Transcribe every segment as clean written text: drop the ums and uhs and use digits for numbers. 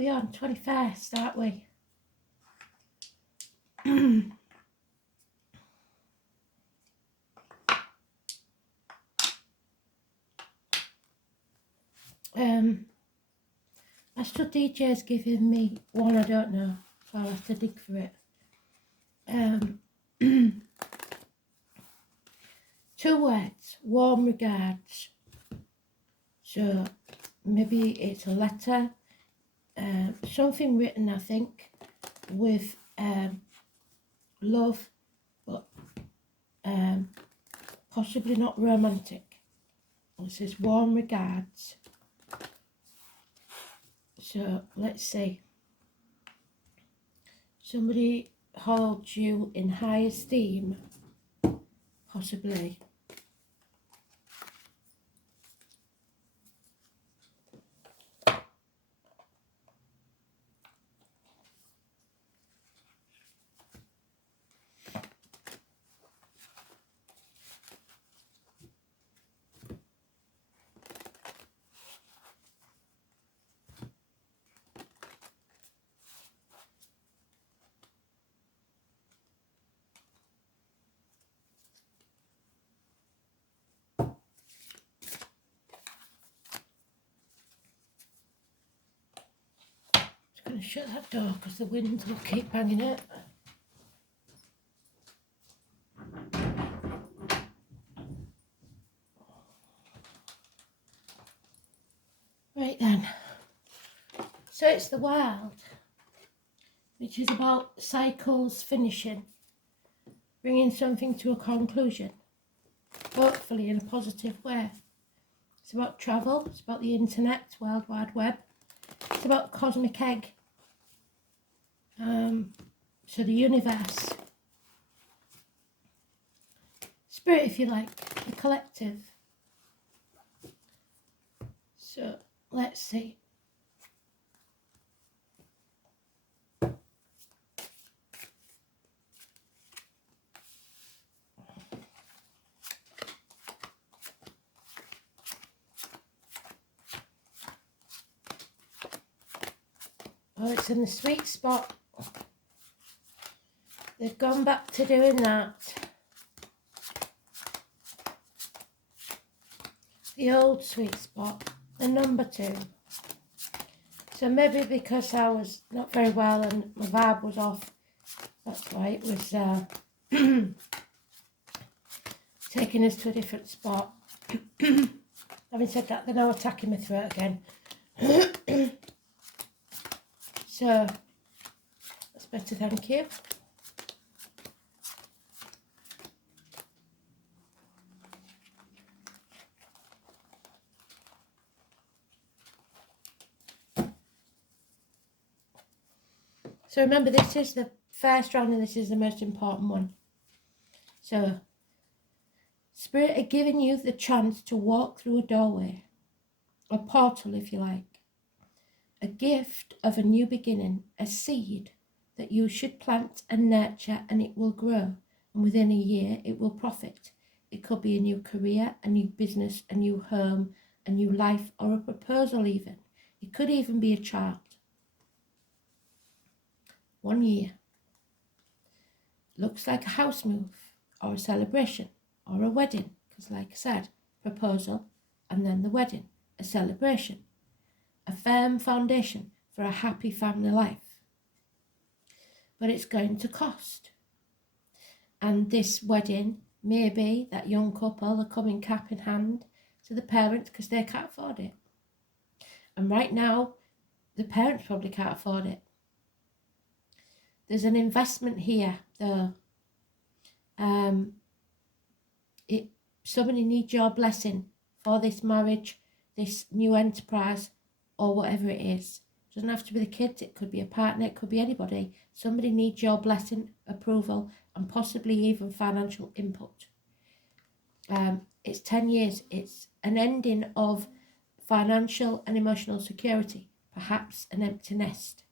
we on? 21st, aren't we? Astral DJ's giving me one I don't know, so I'll have to dig for it. 2 words, warm regards. So maybe it's a letter, something written, I think, with love, but possibly not romantic. It says warm regards. So let's see. Somebody holds you in high esteem, possibly. I'm going to shut that door because the wind will keep banging it. Right then, so it's the world, which is about cycles finishing, bringing something to a conclusion, hopefully in a positive way. It's about travel, it's about the internet, World Wide Web, it's about cosmic egg, so the universe, spirit if you like, the collective. So let's see. Oh, it's in the sweet spot. They've gone back to doing that. The old sweet spot, the number 2. So maybe because I was not very well and my vibe was off, that's why it was taking us to a different spot. Having said that, they're now attacking my throat again. So, that's better, thank you. So remember, this is the first round and this is the most important one. So, Spirit are giving you the chance to walk through a doorway, a portal if you like, a gift of a new beginning, a seed that you should plant and nurture and it will grow, and within a year it will profit. It could be a new career, a new business, a new home, a new life, or a proposal even. It could even be a child. 1 year. Looks like a house move, or a celebration, or a wedding, because like I said, proposal, and then the wedding, a celebration. A firm foundation for a happy family life. But it's going to cost. And this wedding, maybe that young couple are coming cap in hand to the parents because they can't afford it. And right now, the parents probably can't afford it. There's an investment here, though. Somebody needs your blessing for this marriage, this new enterprise, or whatever it is. It doesn't have to be the kids, it could be a partner, it could be anybody. Somebody needs your blessing, approval, and possibly even financial input. It's 10 years. It's an ending of financial and emotional security, perhaps an empty nest.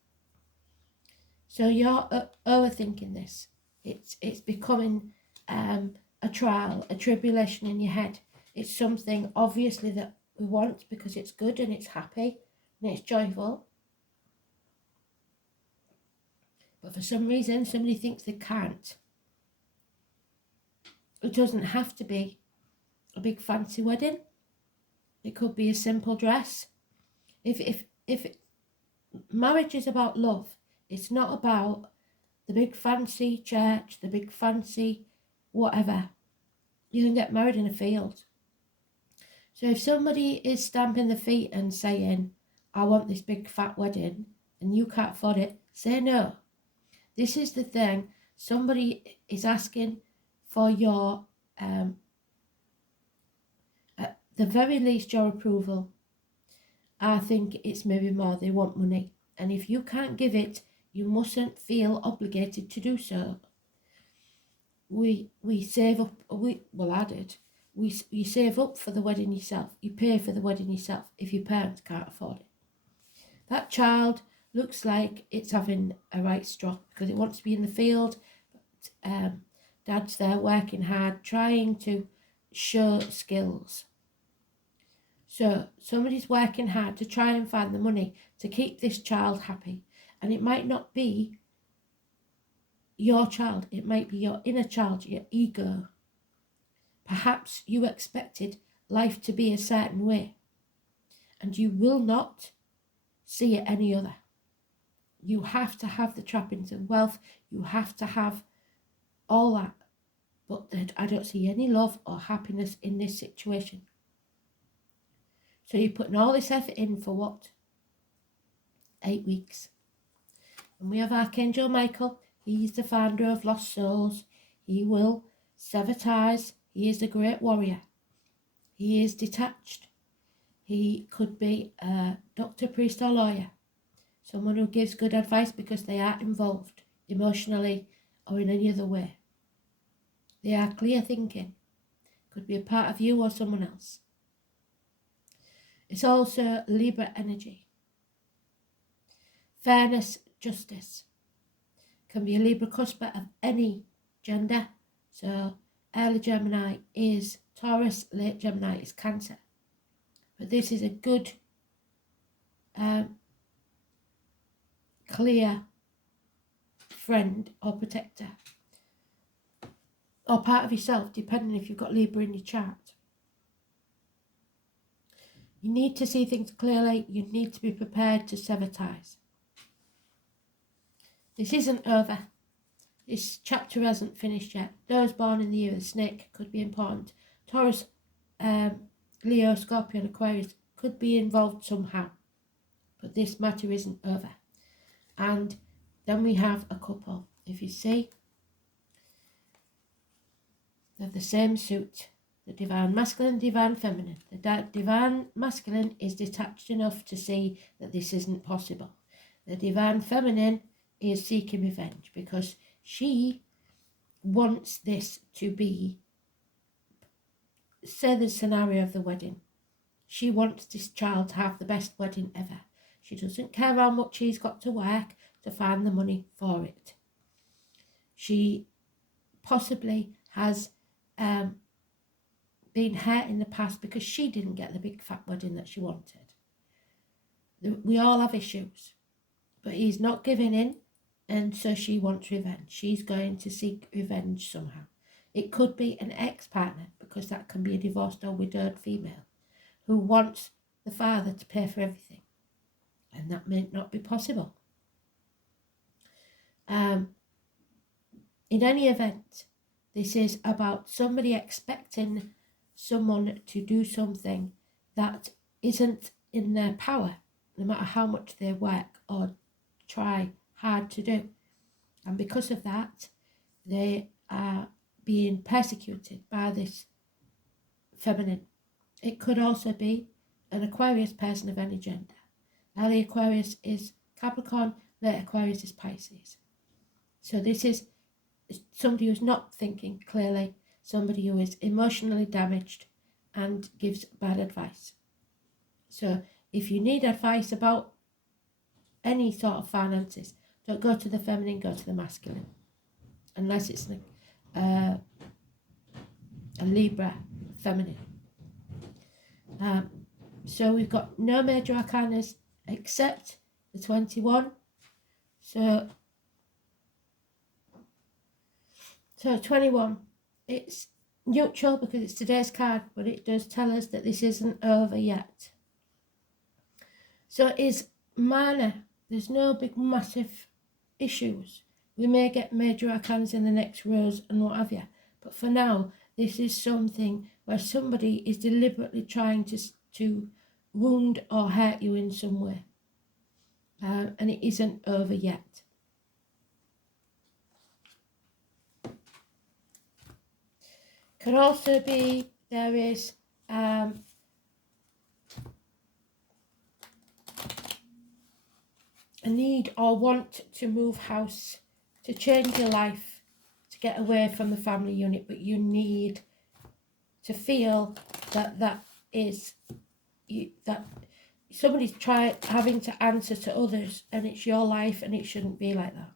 So you're overthinking this. It's becoming a trial, a tribulation in your head. It's something obviously that we want because it's good and it's happy and it's joyful. but for some reason somebody thinks they can't. It doesn't have to be a big fancy wedding. It could be a simple dress. If marriage is about love, it's not about the big fancy church, the big fancy whatever. You can get married in a field. So if somebody is stamping their feet and saying, I want this big fat wedding, and you can't afford it, say no. This is the thing. Somebody is asking for your, at the very least, your approval. I think it's maybe more, they want money. And if you can't give it, you mustn't feel obligated to do so. We save up, I did. You save up for the wedding yourself. You pay for the wedding yourself if your parents can't afford it. That child looks like it's having a right stroke because it wants to be in the field. But, dad's there working hard, trying to show skills. So somebody's working hard to try and find the money to keep this child happy. And it might not be your child. It might be your inner child, your ego. Perhaps you expected life to be a certain way, and you will not see it any other. You have to have the trappings of wealth. You have to have all that. But I don't see any love or happiness in this situation. So you're putting all this effort in for what? 8 weeks. And we have Archangel Michael. He's the founder of Lost Souls. He will sever ties. He is a great warrior. He is detached. He could be a doctor, priest or lawyer. Someone who gives good advice because they are involved emotionally or in any other way. They are clear thinking. Could be a part of you or someone else. It's also Libra energy. Fairness, justice. Can be a Libra cusper of any gender. So early Gemini is Taurus, late Gemini is Cancer. But this is a good, clear friend or protector. Or part of yourself, depending if you've got Libra in your chart. You need to see things clearly. You need to be prepared to sever ties. This isn't over. This chapter hasn't finished yet. Those born in the year of the snake could be important. Taurus, Leo, Scorpio and Aquarius could be involved somehow. But this matter isn't over. And then we have a couple. If you see, they're the same suit. The divine masculine, divine feminine. The divine masculine is detached enough to see that this isn't possible. The divine feminine is seeking revenge because she wants this to be, say the scenario of the wedding. She wants this child to have the best wedding ever. She doesn't care how much he's got to work to find the money for it. She possibly has been hurt in the past because she didn't get the big fat wedding that she wanted. We all have issues, but he's not giving in, and so she wants revenge. She's going to seek revenge somehow. It could be an ex-partner, because that can be a divorced or widowed female who wants the father to pay for everything, and that may not be possible. In any event, this is about somebody expecting someone to do something that isn't in their power, no matter how much they work or try hard to do. And because of that, they are being persecuted by this feminine. It could also be an Aquarius person of any gender. Early Aquarius is Capricorn, late Aquarius is Pisces. So this is somebody who's not thinking clearly, somebody who is emotionally damaged and gives bad advice. So if you need advice about any sort of finances, don't go to the feminine, go to the masculine. Unless it's a Libra feminine. So we've got no major arcanas except the 21. So So 21, it's neutral because it's today's card, but it does tell us that this isn't over yet. So it is minor. There's no big massive issues. We may get major arcanas in the next rows and what have you. But for now, this is something where somebody is deliberately trying to wound or hurt you in some way. And it isn't over yet. Could also be there is a need or want to move house, to change your life, to get away from the family unit, but you need to feel that somebody's having to answer to others, and it's your life, and it shouldn't be like that.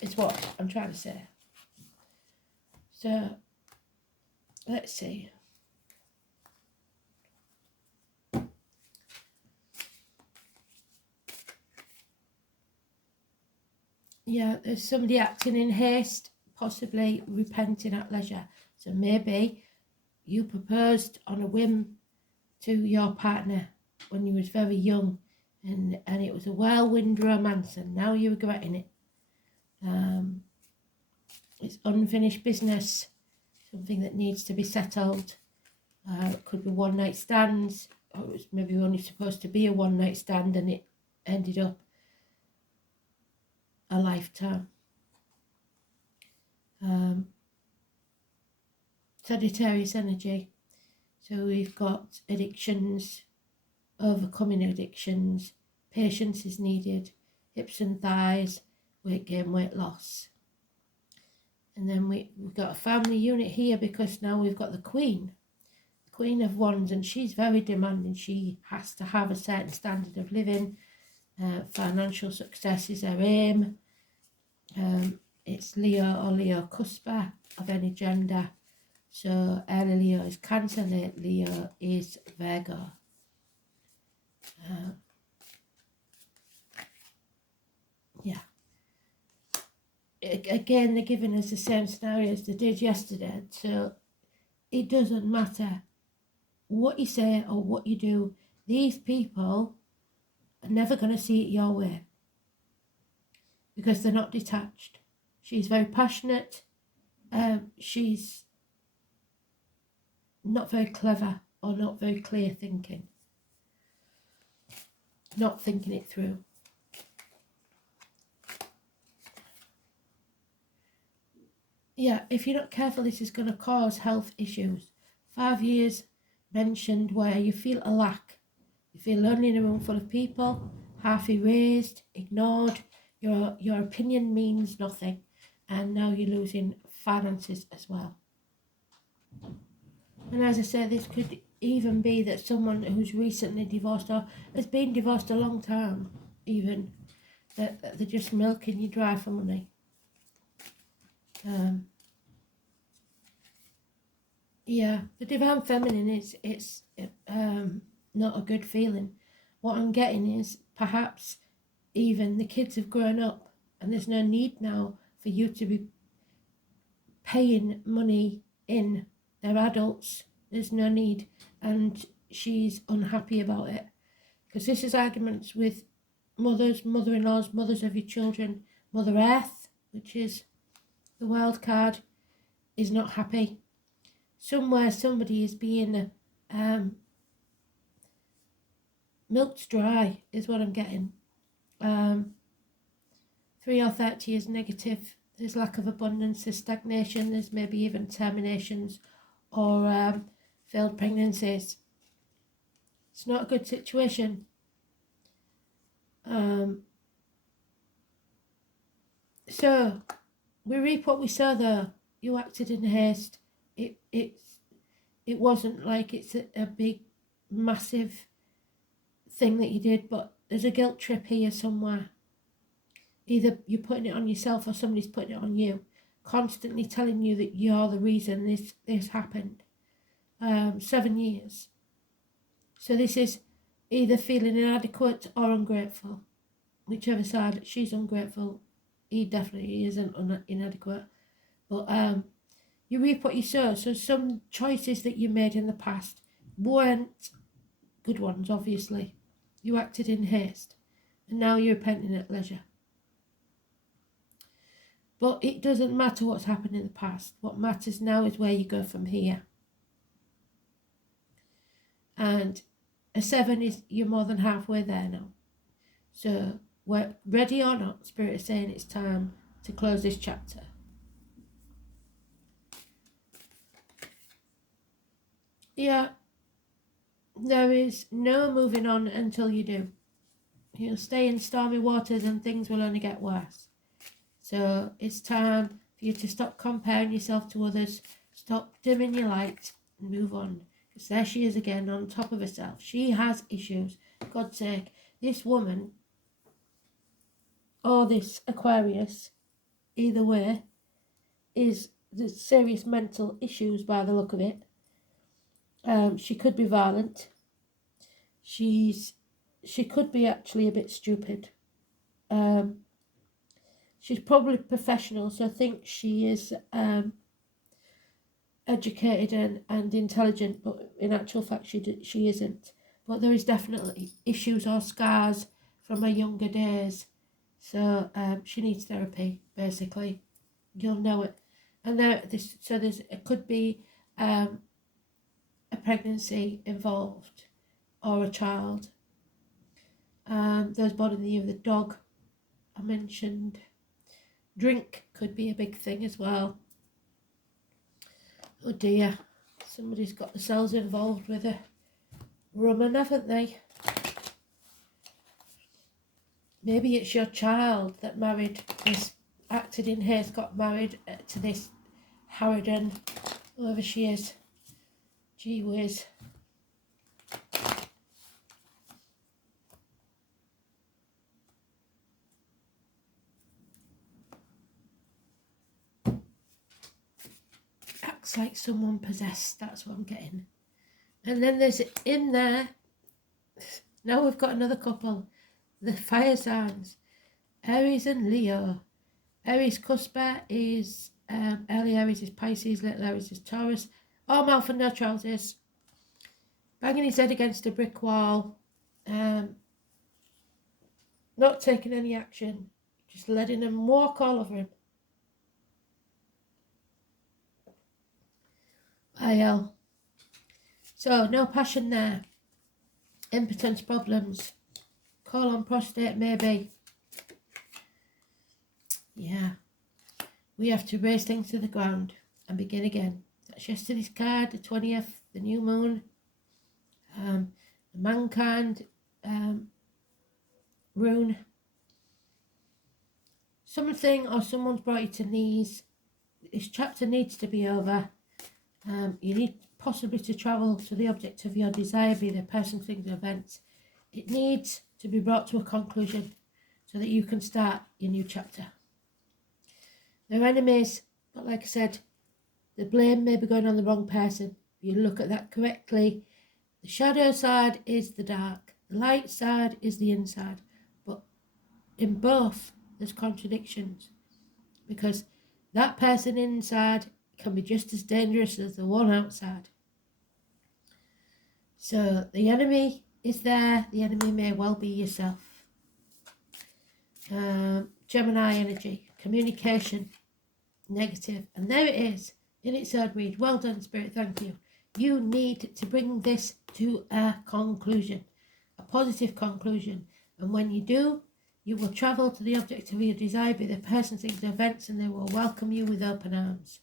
It's what I'm trying to say. So let's see. Yeah, there's somebody acting in haste, possibly repenting at leisure. So maybe you proposed on a whim to your partner when you was very young, and it was a whirlwind romance, and now you're regretting it. It's unfinished business, something that needs to be settled. It could be one night stands, or it was maybe only supposed to be a one night stand and it ended up a lifetime. Sagittarius energy. So we've got addictions, overcoming addictions, patience is needed, hips and thighs, weight gain, weight loss. And then we've got a family unit here because now we've got the Queen of Wands, and she's very demanding. She has to have a certain standard of living. Financial success is her aim. It's Leo or Leo Cuspa of any gender. So early Leo is Cancer, late Leo is Virgo. Yeah. Again, they're giving us the same scenario as they did yesterday. So it doesn't matter what you say or what you do. These people are never going to see it your way because they're not detached. She's very passionate. She's not very clever or not very clear thinking. Not thinking it through. Yeah, if you're not careful, this is going to cause health issues. 5 years mentioned where you feel a lack. You feel lonely in a room full of people, half erased, ignored. Your opinion means nothing. And now you're losing finances as well. And as I said, this could even be that someone who's recently divorced or has been divorced a long time, even, that they're just milking you dry for money. Yeah, the divine feminine it's not a good feeling. What I'm getting is perhaps even the kids have grown up and there's no need now for you to be paying money in. They're adults. There's no need, and she's unhappy about it because this is arguments with mothers, mother-in-laws, mothers of your children. Mother Earth, which is the wild card, is not happy. Somewhere somebody is being milked dry is what I'm getting. 3 or 30 is negative. There's lack of abundance, there's stagnation, there's maybe even terminations or failed pregnancies. It's not a good situation. So we reap what we sow though. You acted in haste. It wasn't like it's a big, massive thing that you did, but there's a guilt trip here somewhere. Either you're putting it on yourself or somebody's putting it on you, constantly telling you that you're the reason this happened. 7 years. So this is either feeling inadequate or ungrateful. Whichever side. She's ungrateful. He definitely isn't inadequate. But you reap what you sow. So some choices that you made in the past weren't good ones, obviously. You acted in haste, and now you're repenting at leisure. But it doesn't matter what's happened in the past. What matters now is where you go from here. And a 7 is, you're more than halfway there now. So, ready or not, Spirit is saying it's time to close this chapter. Yeah, there is no moving on until you do. You'll stay in stormy waters and things will only get worse. So it's time for you to stop comparing yourself to others, stop dimming your light and move on. Because there she is again on top of herself. She has issues. For God's sake, this woman or this Aquarius, either way, is the serious mental issues by the look of it. She could be violent. She could be actually a bit stupid. She's probably professional, so I think she is educated and intelligent, but in actual fact she isn't. But there is definitely issues or scars from her younger days, so she needs therapy, basically. You'll know it. And it could be a pregnancy involved or a child. Those born in the year of the dog, I mentioned. Drink could be a big thing as well. Oh dear, somebody's got themselves involved with a woman, haven't they? Maybe it's your child that married this, acted in haste, got married to this harridan, whoever she is. Gee whiz. Acts like someone possessed, that's what I'm getting. And then there's in there, now we've got another couple, the fire signs, Aries and Leo. Aries cusper is, early Aries is Pisces, little Aries is Taurus. All mouth and no trousers. Banging his head against a brick wall. Not taking any action. Just letting them walk all over him. So, no passion there. Impotence problems. Colon, prostate, maybe. Yeah. We have to raise things to the ground and begin again. That's yesterday's card, the 20th, the new moon. The mankind rune. Something or someone's brought you to knees. This chapter needs to be over. You need possibly to travel to the object of your desire, be the person, things, events. It needs to be brought to a conclusion so that you can start your new chapter. They're enemies, but like I said, the blame may be going on the wrong person. If you look at that correctly, the shadow side is the dark, the light side is the inside. But in both, there's contradictions, because that person inside can be just as dangerous as the one outside. So the enemy is there. The enemy may well be yourself. Gemini energy, communication, negative. And there it is in its own read. Well done, Spirit. Thank you. You need to bring this to a conclusion, a positive conclusion. And when you do, you will travel to the object of your desire, be the person, things, events, and they will welcome you with open arms.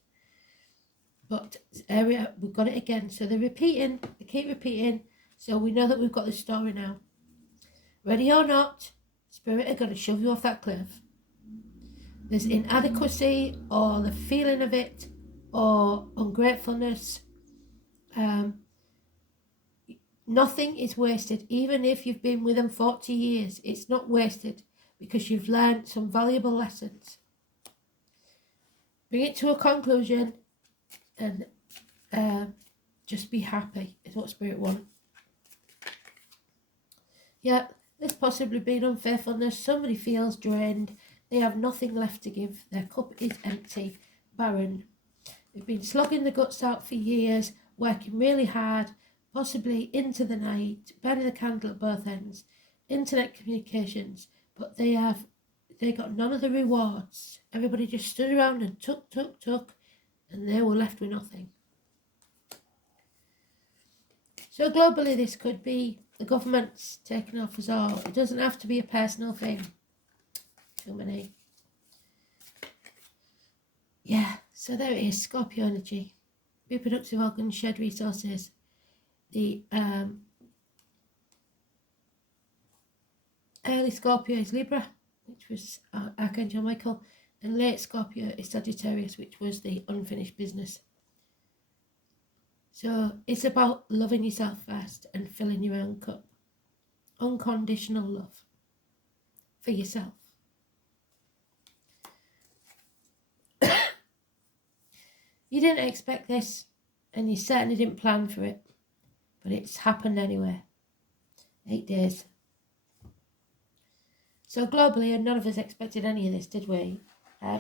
But area, we've got it again. So they're repeating, they keep repeating. So we know that we've got the story now. Ready or not, Spirit are going to shove you off that cliff. There's inadequacy or the feeling of it or ungratefulness. Nothing is wasted. Even if you've been with them 40 years, it's not wasted because you've learned some valuable lessons. Bring it to a conclusion and just be happy is what Spirit wants. Yeah, there's possibly been unfaithfulness. Somebody feels drained. They have nothing left to give. Their cup is empty. barren. They've been slogging the guts out for years, working really hard, possibly into the night, burning the candle at both ends, internet communications, but they got none of the rewards. Everybody just stood around and took, and they were left with nothing. So globally, this could be the government's taking off us all. It doesn't have to be a personal thing. Too many. Yeah, so there it is, Scorpio energy. Reproductive organs, shared resources. The early Scorpio is Libra, which was Archangel Michael, and late Scorpio is Sagittarius, which was the unfinished business. So it's about loving yourself first and filling your own cup. Unconditional love for yourself. You didn't expect this, and you certainly didn't plan for it, but it's happened anyway. 8 days. So globally, and none of us expected any of this, did we?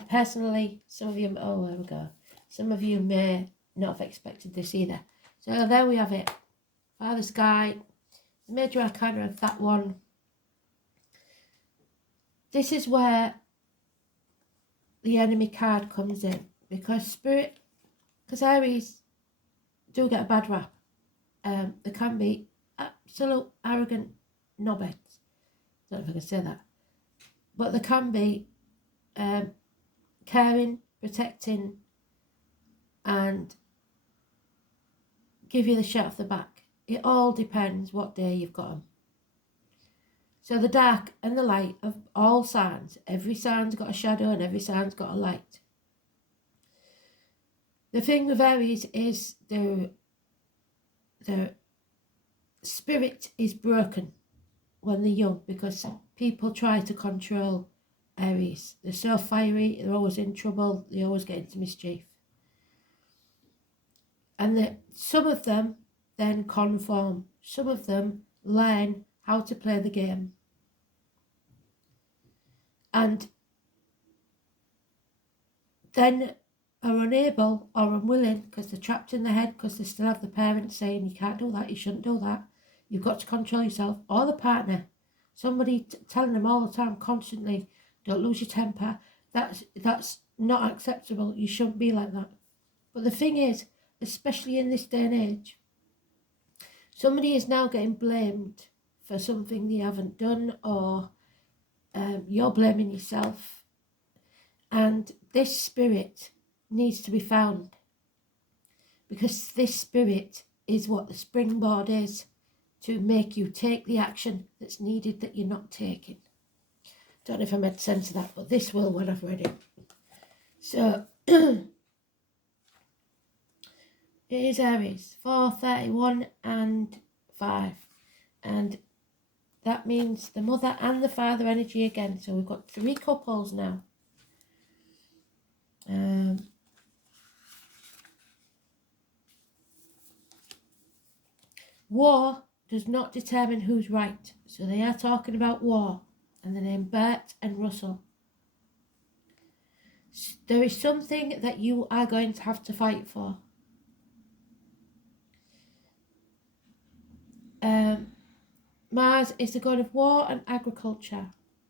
Personally, some of you, there we go. Some of you may not have expected this either. So there we have it. Father Sky, the major arcana of that one. This is where the enemy card comes in, because Aries do get a bad rap. They can be absolute arrogant knobheads. I don't know if I can say that. But they can be caring, protecting, and give you the shot off the back. It all depends what day you've got them. So the dark and the light of all signs. Every sign's got a shadow and every sign's got a light. The thing with Aries is the spirit is broken when they're young, because people try to control Aries. They're so fiery, they're always in trouble, they always get into mischief. And some of them then conform. Some of them learn how to play the game. And then are unable or unwilling, because they're trapped in their head, because they still have the parents saying you can't do that, you shouldn't do that, you've got to control yourself, or the partner, somebody telling them all the time, constantly, don't lose your temper, that's not acceptable, you shouldn't be like that. But the thing is, especially in this day and age, somebody is now getting blamed for something they haven't done, or you're blaming yourself, and this spirit needs to be found, because this spirit is what the springboard is to make you take the action that's needed that you're not taking. Don't know if I made sense of that, but this will when I've read it. So it is Aries, 4, 31 and 5, and that means the mother and the father energy again. So we've got 3 couples now. War does not determine who's right. So they are talking about war, and the name Bert and Russell. There is something that you are going to have to fight for. Mars is the god of war and agriculture,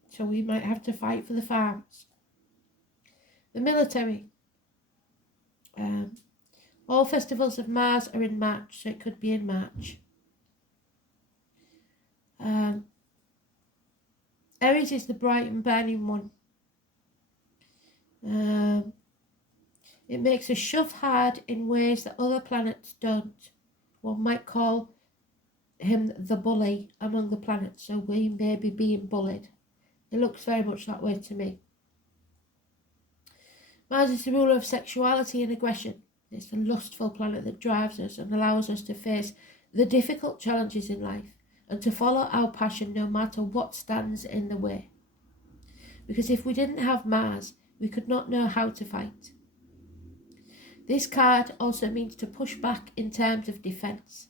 so we might have to fight for the farms. The military. All festivals of Mars are in March, so it could be in March. Aries is the bright and burning one. It makes us shove hard in ways that other planets don't. One might call him the bully among the planets, so we may be being bullied. It looks very much that way to me. Mars is the ruler of sexuality and aggression. It's the lustful planet that drives us and allows us to face the difficult challenges in life and to follow our passion no matter what stands in the way. Because if we didn't have Mars, we could not know how to fight. This card also means to push back in terms of defence.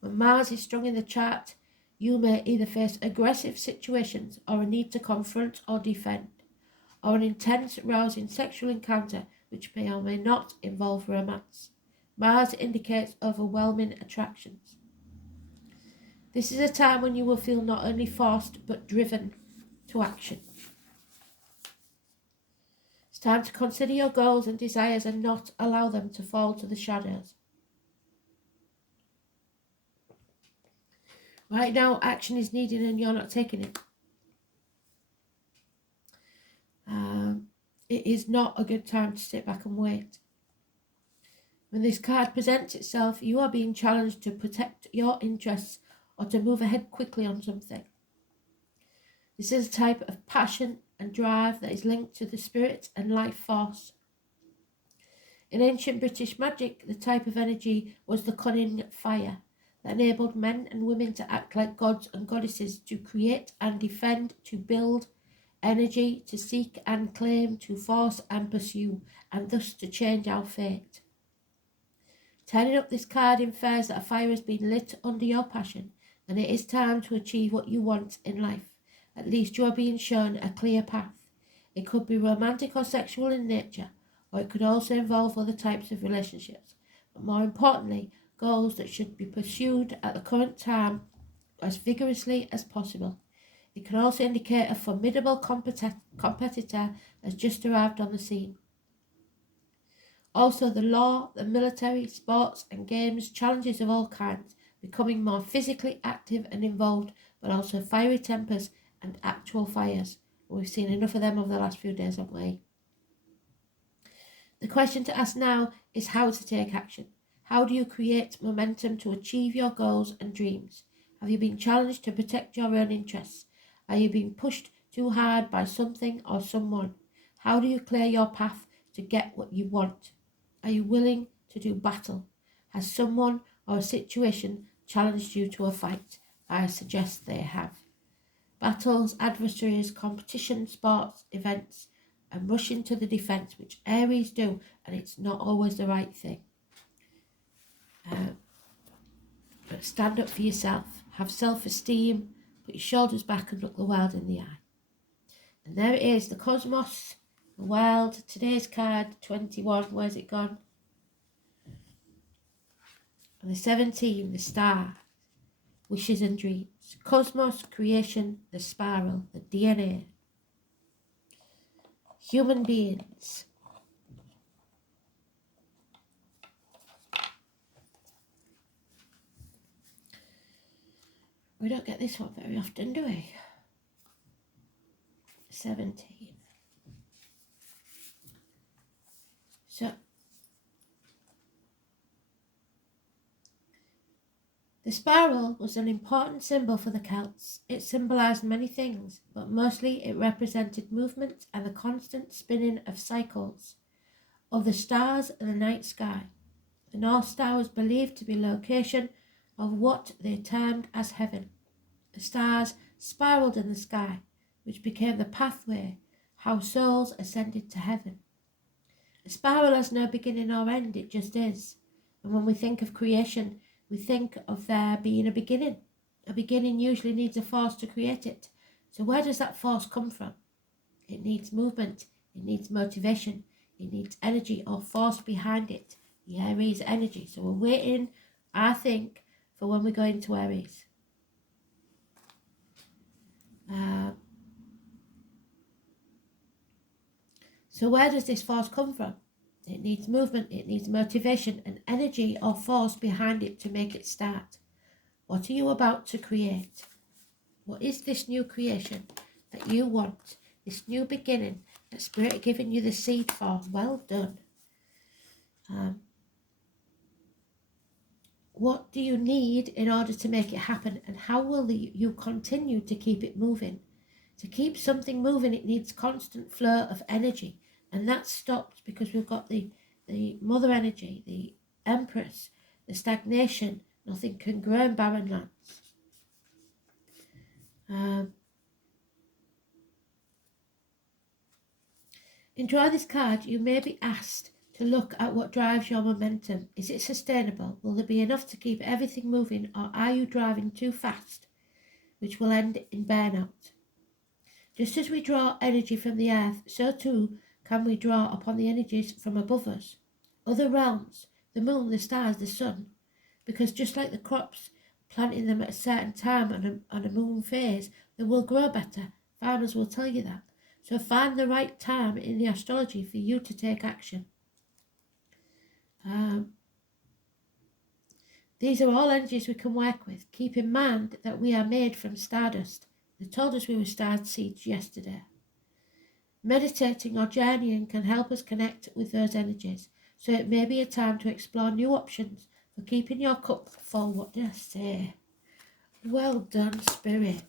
When Mars is strong in the chart, you may either face aggressive situations or a need to confront or defend, or an intense, rousing sexual encounter which may or may not involve romance. Mars indicates overwhelming attractions. This is a time when you will feel not only forced but driven to action. It's time to consider your goals and desires and not allow them to fall to the shadows. Right now, action is needed and you're not taking it. It is not a good time to sit back and wait. When this card presents itself, you are being challenged to protect your interests or to move ahead quickly on something. This is a type of passion and drive that is linked to the spirit and life force. In ancient British magic, the type of energy was the cunning fire that enabled men and women to act like gods and goddesses, to create and defend, to build, energy to seek and claim, to force and pursue, and thus to change our fate. Turning up this card infers that a fire has been lit under your passion, and it is time to achieve what you want in life. At least you are being shown a clear path. It could be romantic or sexual in nature, or it could also involve other types of relationships, but more importantly, goals that should be pursued at the current time as vigorously as possible. It can also indicate a formidable competitor has just arrived on the scene. Also, the law, the military, sports and games, challenges of all kinds, becoming more physically active and involved, but also fiery tempers and actual fires. We've seen enough of them over the last few days, haven't we? The question to ask now is how to take action. How do you create momentum to achieve your goals and dreams? Have you been challenged to protect your own interests? Are you being pushed too hard by something or someone? How do you clear your path to get what you want? Are you willing to do battle? Has someone or a situation challenged you to a fight? I suggest they have. Battles, adversaries, competition, sports, events, and rushing to the defence, which Aries do, and it's not always the right thing. But stand up for yourself, have self-esteem, put your shoulders back and look the world in the eye. And there it is, the cosmos, the world, today's card, 21, where's it gone? And the 17, the star, wishes and dreams, cosmos, creation, the spiral, the DNA, human beings. We don't get this one very often, do we? 17. So, the spiral was an important symbol for the Celts. It symbolised many things, but mostly it represented movement and the constant spinning of cycles of the stars in the night sky. The North Star was believed to be the location of what they termed as heaven. The stars spiralled in the sky, which became the pathway how souls ascended to heaven. A spiral has no beginning or end, it just is. And when we think of creation, we think of there being a beginning. A beginning usually needs a force to create it. So where does that force come from? It needs movement, it needs motivation, it needs energy or force behind it. The Aries energy. So we're waiting, I think, for when we go into Aries. So where does this force come from? It needs movement, it needs motivation and energy or force behind it to make it start. What are you about to create? What is this new creation that you want? This new beginning that Spirit giving you the seed for? Well done. What do you need in order to make it happen, and how will you continue to keep it moving? To keep something moving, it needs constant flow of energy, and that's stopped because we've got the mother energy, the Empress, the stagnation. Nothing can grow in barren lands. In Draw This Card, you may be asked to look at what drives your momentum. Is it sustainable? Will there be enough to keep everything moving, or are you driving too fast, which will end in burnout? Just as we draw energy from the earth, so too can we draw upon the energies from above us, other realms, the moon, the stars, the sun, because just like the crops, planting them at a certain time on a moon phase, they will grow better. Farmers will tell you that. So find the right time in the astrology for you to take action. These are all energies we can work with. Keep in mind that we are made from stardust. They told us we were star seeds yesterday. Meditating or journeying can help us connect with those energies, so it may be a time to explore new options for keeping your cup full. What did I say? Well done, Spirit.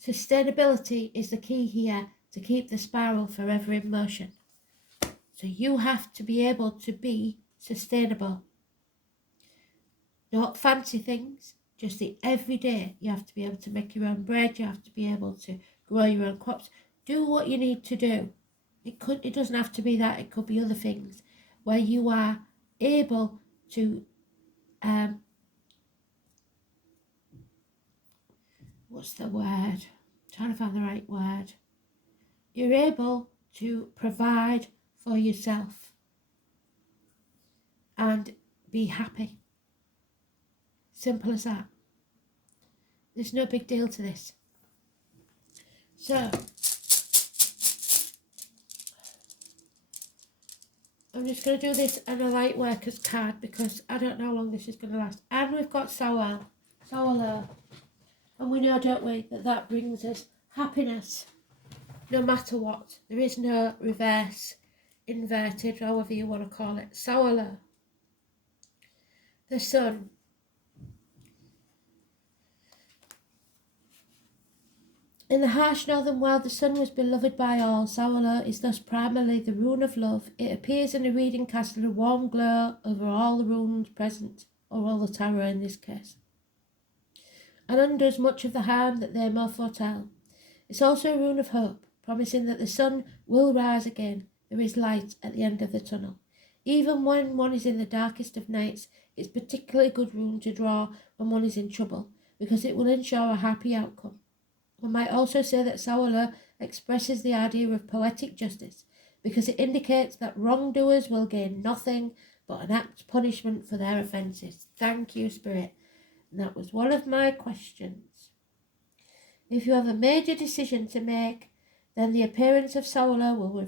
Sustainability is the key here to keep the spiral forever in motion. So you have to be able to be sustainable. Not fancy things, just the everyday. You have to be able to make your own bread. You have to be able to grow your own crops. Do what you need to do. It doesn't have to be that. It could be other things where you are able to what's the word? I'm trying to find the right word. You're able to provide for yourself and be happy. Simple as that. There's no big deal to this. So, I'm just going to do this on a light workers card because I don't know how long this is going to last. And we've got Soul. And we know, don't we, that brings us happiness no matter what. There is no reverse, inverted, however you want to call it. Soul. The sun. In the harsh northern world, the sun was beloved by all. Soul is thus primarily the rune of love. It appears in a reading casting a warm glow over all the runes present, or all the tarot in this case, and undoes much of the harm that they may foretell. It's also a rune of hope, promising that the sun will rise again. There is light at the end of the tunnel. Even when one is in the darkest of nights, it's particularly good rune to draw when one is in trouble, because it will ensure a happy outcome. One might also say that Soul expresses the idea of poetic justice, because it indicates that wrongdoers will gain nothing but an apt punishment for their offences. Thank you, Spirit. And that was one of my questions. If you have a major decision to make, then the appearance of Soul will